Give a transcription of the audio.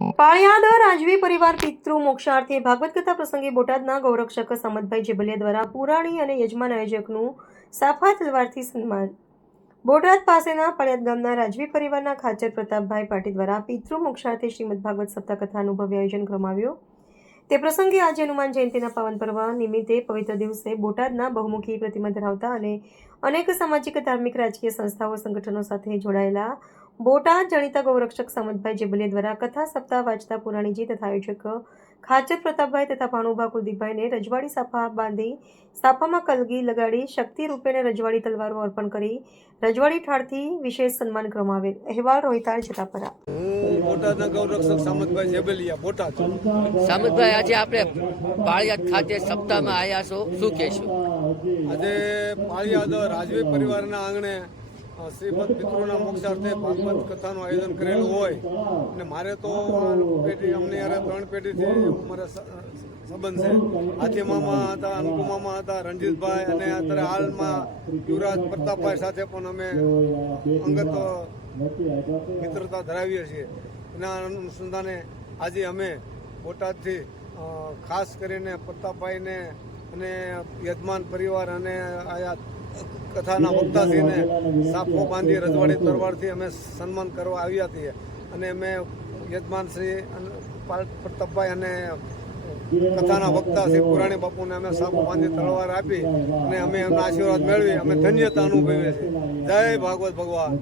પાળિયાદ રાજવી પરિવાર પિતૃ મોક્ષાર્થે ભાગવત કથા પ્રસંગે બોટાદના ગૌરક્ષક સામતભાઈ જેબલિયા દ્વારા પુરાણી અને યજમાન આયોજકનું સાફા તલવારથી સન્માન. બોટાદ પાસેના પાળિયાદ ગામના રાજવી પરિવારના ખાચર પ્રતાપભાઈ પાટીલ દ્વારા પિતૃ મોક્ષાર્થે શ્રીમદ ભાગવત સપ્તાહ કથાનું ભવ્ય આયોજન કરવામાં આવ્યું. તે પ્રસંગે આજે હનુમાન જયંતિના પાવન પર્વ નિમિત્તે પવિત્ર દિવસે બોટાદના બહુમુખી પ્રતિમા ધરાવતા અને અનેક સામાજિક ધાર્મિક રાજકીય સંસ્થાઓ સંગઠનો સાથે જોડાયેલા બોટાદ જાણીતા ગૌરક્ષક સામતભાઈ જેબલિયા દ્વારા કથા સપ્તાહ વાંચતા પુરાણીજી તથા આયોજક ખાચર પ્રતાપભાઈ તથા ભાણુભા કુલદીપભાઈને રજવાડી સાફા બાંધી સાફામાં કલગી લગાડી શક્તિ રૂપેને રજવાડી તલવારો અર્પણ કરી રજવાડી ઠાળથી વિશેષ સન્માન કરવામાં આવેલ. અહેવાલ રોહિતાળ જટાપરા. બોટાદના ગૌરક્ષક સામતભાઈ જેબલિયા બોટાદ. સામતભાઈ, આજે આપણે પાળિયાદ ખાતે સપ્તાહમાં આવ્યા છો, શું કહેશો? આજે પાળિયાદ રાજવી પરિવારના આંગણે શ્રીમદ પિતૃના મોક્ષાર્થે ભાગવત કથાનું આયોજન કરેલું હોય અને મારે તો પેઢી અમને યારે 3 પેઢીથી અમારે સંબંધ છે. હાથી મામા હતા, અનકુ મામા હતા, રણજીતભાઈ અને અત્યારે હાલમાં યુવરાજ પ્રતાપભાઈ સાથે પણ અમે અંગત મિત્રતા ધરાવીએ છીએ. એના અનુસંધાને આજે અમે બોટાદથી ખાસ કરીને પ્રતાપભાઈને અને યજમાન પરિવાર અને આયા કથાના વક્તાશ્રીને સાફો બાંધી રજવાડી તરવારથી અમે સન્માન કરવા આવ્યા છીએ અને અમે યજમાન શ્રી પ્રતાપભાઈ અને કથાના વક્તા શ્રી પુરાણી બાપુને અમે સાફો બાંધી તલવાર આપી અને અમે એમના આશીર્વાદ મેળવી અમે ધન્યતા અનુભવીએ છીએ. જય ભાગવત ભગવાન.